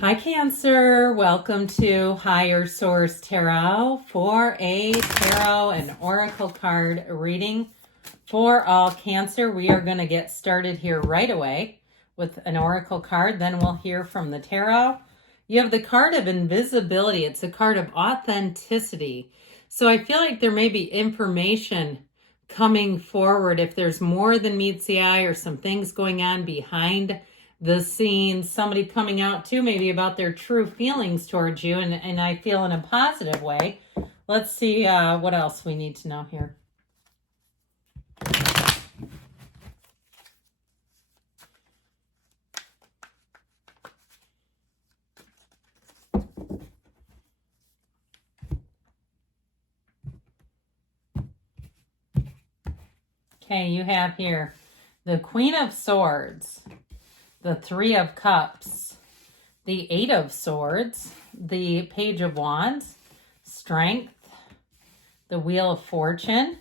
Hi, Cancer. Welcome to Higher Source Tarot for a tarot and oracle card reading for all Cancer. We are going to get started here right away with an oracle card. Then we'll hear from the tarot. You have the card of invisibility. It's a card of authenticity. So I feel like there may be information coming forward if there's more than meets the eye or some things going on behind the scenes, somebody coming out too maybe about their true feelings towards you, and I feel in a positive way. Let's see what else we need to know here. Okay, you have here the Queen of Swords, the Three of Cups, the Eight of Swords, the Page of Wands, Strength, the Wheel of Fortune,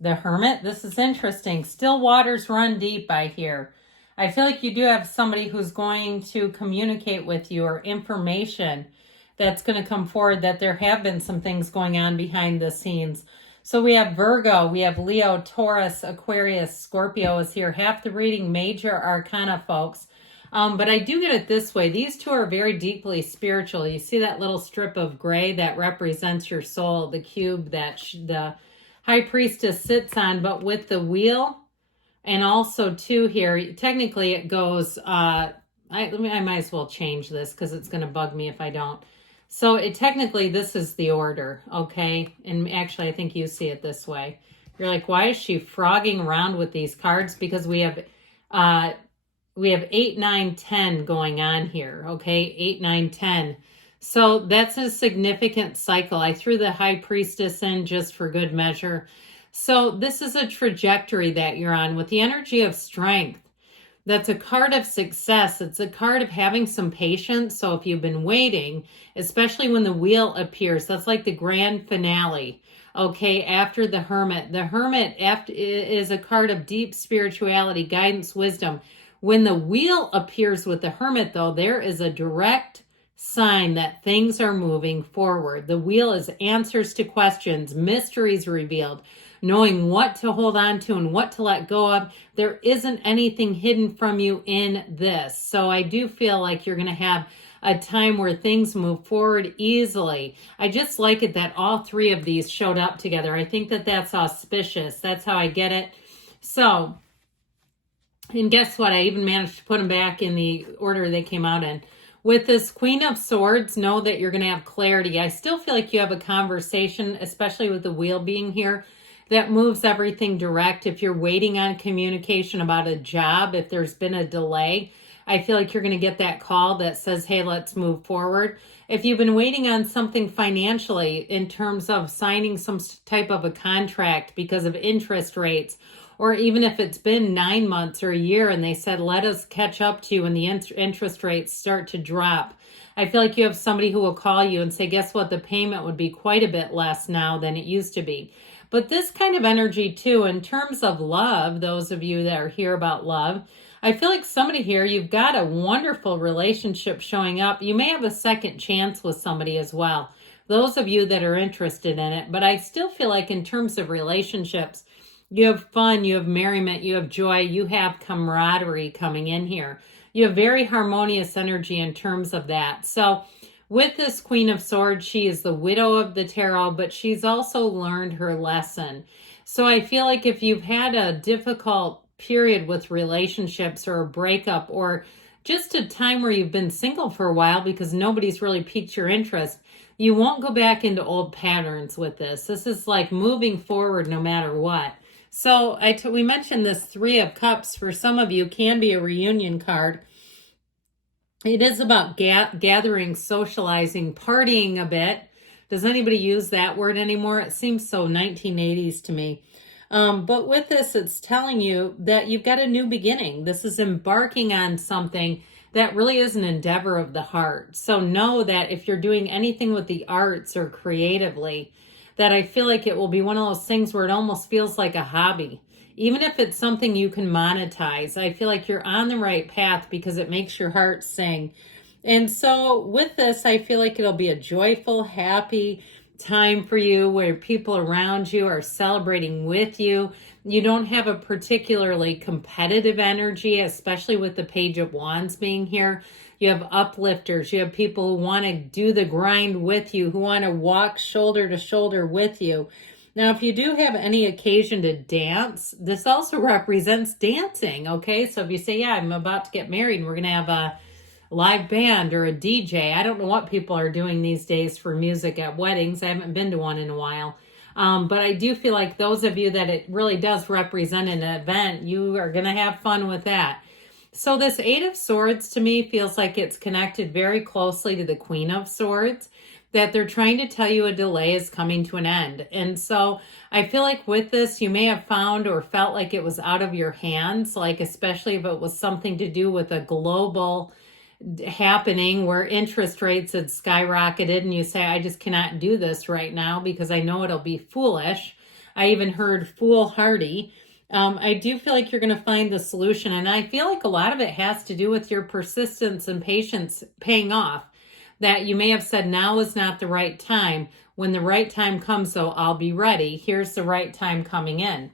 the Hermit. This is interesting. Still waters run deep, I hear. I feel like you do have somebody who's going to communicate with you or information that's going to come forward that there have been some things going on behind the scenes. So we have Virgo, we have Leo, Taurus, Aquarius, Scorpio is here. Half the reading, major arcana, folks. But I do get it this way. These two are very deeply spiritual. You see that little strip of gray that represents your soul, the cube that the High Priestess sits on, but with the wheel. And also too here, technically it goes, I might as well change this because it's going to bug me if I don't. So technically this is the order, okay? And actually I think you see it this way. You're like, why is she frogging around with these cards? Because we have 8, 9, 10 going on here, okay? 8, 9, 10. So that's a significant cycle. I threw the High Priestess in just for good measure. So this is a trajectory that you're on with the energy of Strength. That's a card of success. It's a card of having some patience. So if you've been waiting, especially when the wheel appears, that's like the grand finale. Okay, after the Hermit. The Hermit is a card of deep spirituality, guidance, wisdom. When the wheel appears with the Hermit, though, there is a direct sign that things are moving forward. The wheel is answers to questions, mysteries revealed, knowing what to hold on to and what to let go of. There isn't anything hidden from you in this. So I do feel like you're going to have a time where things move forward easily. I just like it that all three of these showed up together. I think that that's auspicious. That's how I get it. So, and guess what? I even managed to put them back in the order they came out in. With this Queen of Swords, know that you're going to have clarity. I still feel like you have a conversation, especially with the wheel being here, that moves everything direct. If you're waiting on communication about a job, if there's been a delay, I feel like you're going to get that call that says, hey, let's move forward. If you've been waiting on something financially in terms of signing some type of a contract because of interest rates, or even if it's been 9 months or a year and they said, let us catch up to you when the interest rates start to drop, I feel like you have somebody who will call you and say, guess what? The payment would be quite a bit less now than it used to be. But this kind of energy too, in terms of love, those of you that are here about love, I feel like somebody here, you've got a wonderful relationship showing up. You may have a second chance with somebody as well. Those of you that are interested in it. But I still feel like in terms of relationships, you have fun, you have merriment, you have joy, you have camaraderie coming in here. You have very harmonious energy in terms of that. So with this Queen of Swords, she is the widow of the tarot, but she's also learned her lesson. So I feel like if you've had a difficult period with relationships or a breakup or just a time where you've been single for a while because nobody's really piqued your interest, you won't go back into old patterns with this. This is like moving forward no matter what. So we mentioned this Three of Cups for some of you can be a reunion card. It is about gathering, socializing, partying a bit. Does anybody use that word anymore? It seems so 1980s to me. But with this, it's telling you that you've got a new beginning. This is embarking on something that really is an endeavor of the heart. So know that if you're doing anything with the arts or creatively, that I feel like it will be one of those things where it almost feels like a hobby. Even if it's something you can monetize, I feel like you're on the right path because it makes your heart sing. And so with this, I feel like it'll be a joyful, happy time for you where people around you are celebrating with you. You don't have a particularly competitive energy, especially with the Page of Wands being here. You have uplifters. You have people who want to do the grind with you, who want to walk shoulder to shoulder with you. Now, if you do have any occasion to dance, this also represents dancing, okay? So if you say, yeah, I'm about to get married and we're going to have a live band or a DJ. I don't know what people are doing these days for music at weddings. I haven't been to one in a while. But I do feel like those of you that it really does represent an event, you are going to have fun with that. So this Eight of Swords to me feels like it's connected very closely to the Queen of Swords, that they're trying to tell you a delay is coming to an end. And so I feel like with this, you may have found or felt like it was out of your hands, like especially if it was something to do with a global happening where interest rates had skyrocketed and you say, I just cannot do this right now because I know it'll be foolish. I even heard foolhardy. I do feel like you're going to find the solution. And I feel like a lot of it has to do with your persistence and patience paying off. That you may have said, now is not the right time. When the right time comes, though, I'll be ready. Here's the right time coming in.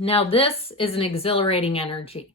Now, this is an exhilarating energy.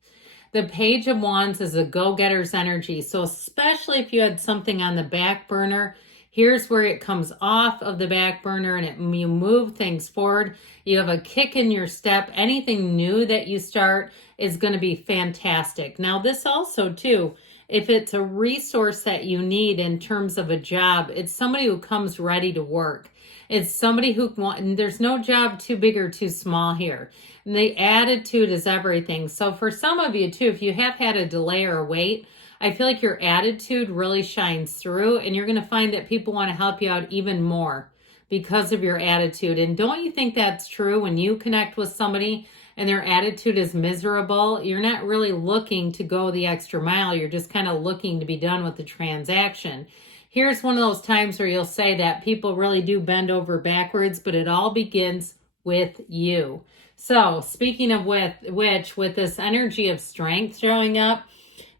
The Page of Wands is a go-getter's energy. So especially if you had something on the back burner, here's where it comes off of the back burner and you move things forward. You have a kick in your step. Anything new that you start is going to be fantastic. Now, this also, too, if it's a resource that you need in terms of a job, it's somebody who comes ready to work. It's somebody who wants, there's no job too big or too small here. And the attitude is everything. So for some of you too, if you have had a delay or a wait, I feel like your attitude really shines through and you're going to find that people want to help you out even more because of your attitude. And don't you think that's true when you connect with somebody and their attitude is miserable? You're not really looking to go the extra mile. You're just kind of looking to be done with the transaction. Here's one of those times where you'll say that people really do bend over backwards, but it all begins with you. So speaking of which, with this energy of strength showing up,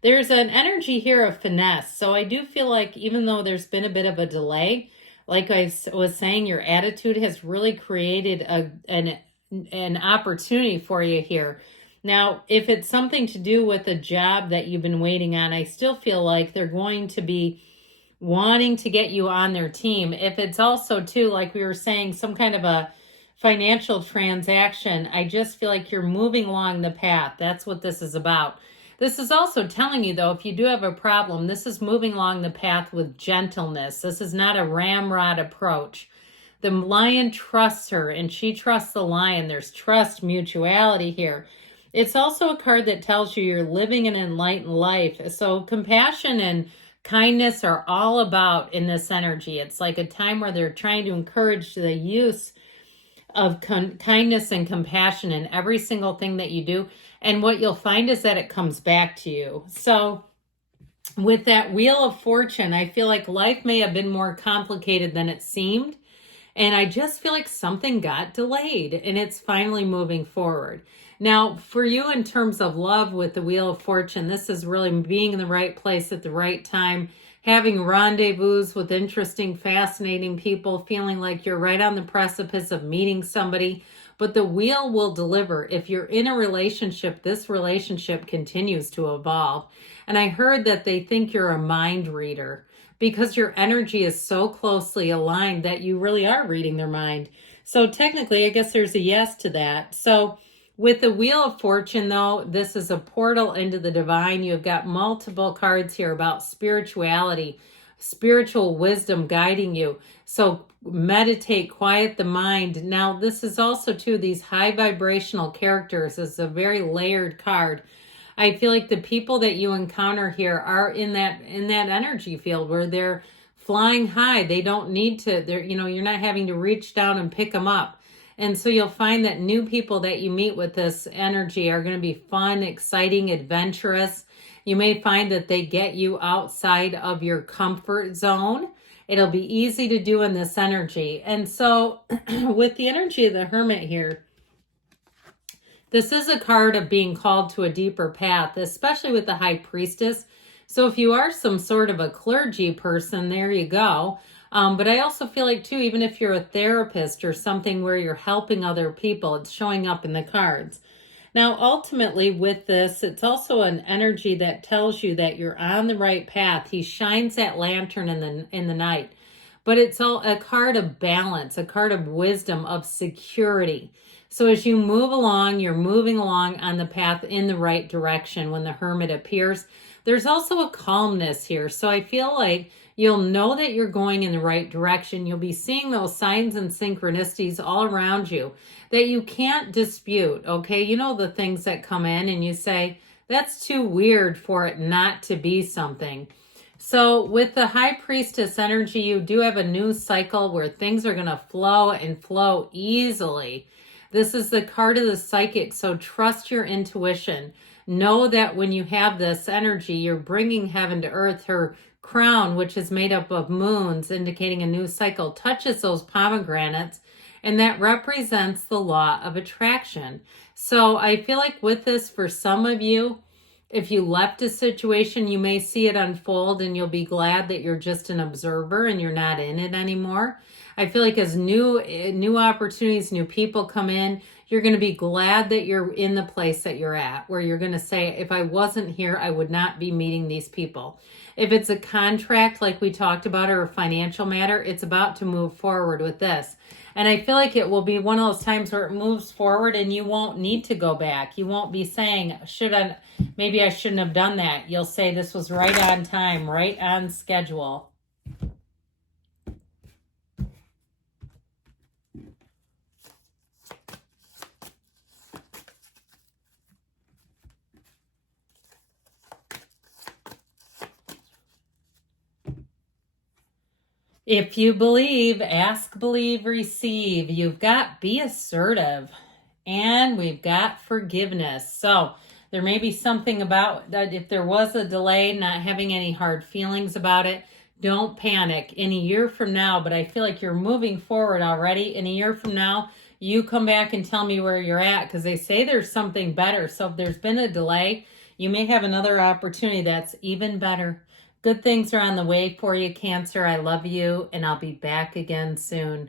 there's an energy here of finesse. So I do feel like even though there's been a bit of a delay, like I was saying, your attitude has really created an opportunity for you here. Now, if it's something to do with a job that you've been waiting on, I still feel like they're going to be wanting to get you on their team. If it's also too, like we were saying, some kind of a financial transaction, I just feel like you're moving along the path. That's what this is about. This is also telling you, though, if you do have a problem, this is moving along the path with gentleness. This is not a ramrod approach. The lion trusts her and she trusts the lion. There's trust, mutuality here. It's also a card that tells you you're living an enlightened life. So compassion and kindness are all about in this energy. It's like a time where they're trying to encourage the use of kindness and compassion in every single thing that you do. And what you'll find is that it comes back to you. So with that Wheel of Fortune, I feel like life may have been more complicated than it seemed. And I just feel like something got delayed and it's finally moving forward. Now, for you in terms of love with the Wheel of Fortune, this is really being in the right place at the right time, having rendezvous with interesting, fascinating people, feeling like you're right on the precipice of meeting somebody. But the wheel will deliver. If you're in a relationship, this relationship continues to evolve. And I heard that they think you're a mind reader because your energy is so closely aligned that you really are reading their mind. So technically, I guess there's a yes to that. So with the Wheel of Fortune, though, this is a portal into the divine. You've got multiple cards here about spirituality, spiritual wisdom guiding you. So meditate, quiet the mind. Now, this is also, too, these high vibrational characters. It's a very layered card. I feel like the people that you encounter here are in that energy field where they're flying high. They don't need to, you're not having to reach down and pick them up. And so you'll find that new people that you meet with this energy are going to be fun, exciting, adventurous. You may find that they get you outside of your comfort zone. It'll be easy to do in this energy. And so with the energy of the Hermit here, this is a card of being called to a deeper path, especially with the High Priestess, So if you are some sort of a clergy person, there you go. But I also feel like, too, even if you're a therapist or something where you're helping other people, it's showing up in the cards. Now, ultimately, with this, it's also an energy that tells you that you're on the right path. He shines that lantern in the night, but it's all a card of balance, a card of wisdom, of security. So as you move along, you're moving along on the path in the right direction. When the Hermit appears, there's also a calmness here. So I feel like you'll know that you're going in the right direction. You'll be seeing those signs and synchronicities all around you that you can't dispute. Okay, you know, the things that come in and you say, that's too weird for it not to be something. So with the High Priestess energy, you do have a new cycle where things are going to flow and flow easily. This is the card of the psychic, so trust your intuition. Know that when you have this energy, you're bringing heaven to earth. Her crown, which is made up of moons, indicating a new cycle, touches those pomegranates, and that represents the law of attraction. So I feel like with this, for some of you, if you left a situation, you may see it unfold and you'll be glad that you're just an observer and you're not in it anymore. I feel like as new opportunities, new people come in, you're going to be glad that you're in the place that you're at, where you're going to say, if I wasn't here, I would not be meeting these people. If it's a contract like we talked about or a financial matter, it's about to move forward with this. And I feel like it will be one of those times where it moves forward and you won't need to go back. You won't be saying, maybe I shouldn't have done that. You'll say this was right on time, right on schedule. If you believe, ask, believe, receive. You've got be assertive. And we've got forgiveness. So there may be something about that. If there was a delay, not having any hard feelings about it, don't panic. In a year from now, but I feel like you're moving forward already. In a year from now, you come back and tell me where you're at, because they say there's something better. So if there's been a delay, you may have another opportunity that's even better. Good things are on the way for you, Cancer. I love you, and I'll be back again soon.